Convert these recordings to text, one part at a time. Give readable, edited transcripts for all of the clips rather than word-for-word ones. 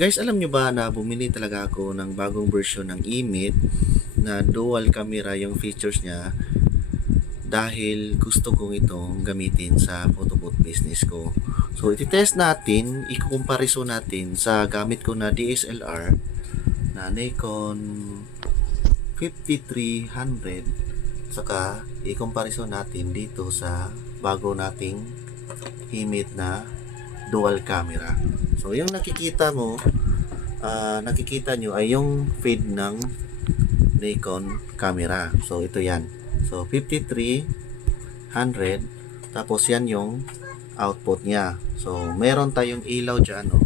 Guys, alam nyo ba na bumili talaga ako ng bagong version ng eMeet na dual camera yung features niya dahil gusto kong itong gamitin sa photo booth business ko. So, iti-test natin, ikukumpariso natin sa gamit ko na DSLR na Nikon 5300 saka ikumpariso natin dito sa bago nating eMeet na dual camera. So, yung nakikita nyo ay yung feed ng Nikon camera. So, ito yan. So, 5300 tapos yan yung output niya. So, meron tayong ilaw dyan, no?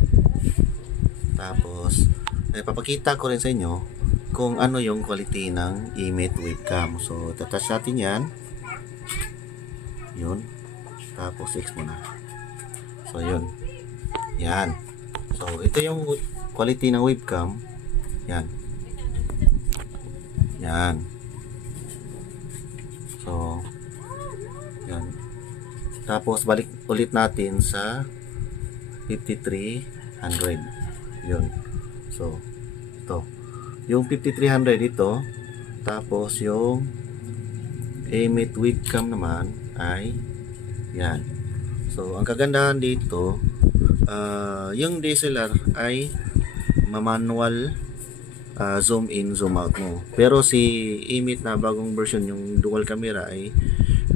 Tapos, papakita ko rin sa inyo kung ano yung quality ng eMeet webcam. So, tatouch natin yan. Yun. Tapos, X muna. So, yun. Yan. So, ito yung quality ng webcam. Yan. Yan. So, yan. Tapos, balik ulit natin sa 5300. Yun. So, ito. Yung 5300 ito. Tapos, yung eMeet webcam naman ay yan. So, ang kagandahan dito, yung DSLR ay manual zoom in, zoom out mo. Pero si eMeet na bagong version, yung dual camera ay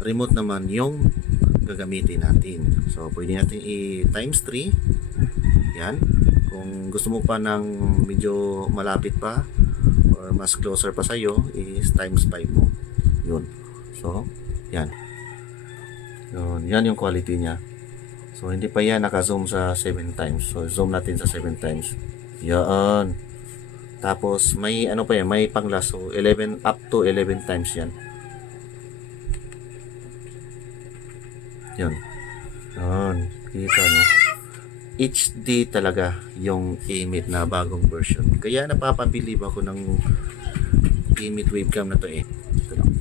remote naman yung gagamitin natin. So, pwede natin i-times 3. Yan. Kung gusto mo pa ng medyo malapit pa or mas closer pa sa'yo, is times 5 mo. Yun. So, yan. Yun. Yan yung quality niya. So, hindi pa yan naka-zoom sa 7 times. So, zoom natin sa 7 times. Yan. Tapos, may ano pa yan, may panglas. So, 11, up to 11 times yan. Yan. Yan. Kita, no? HD talaga yung eMeet na bagong version. Kaya napapabilib ako ng eMeet webcam na to eh. Ito lang.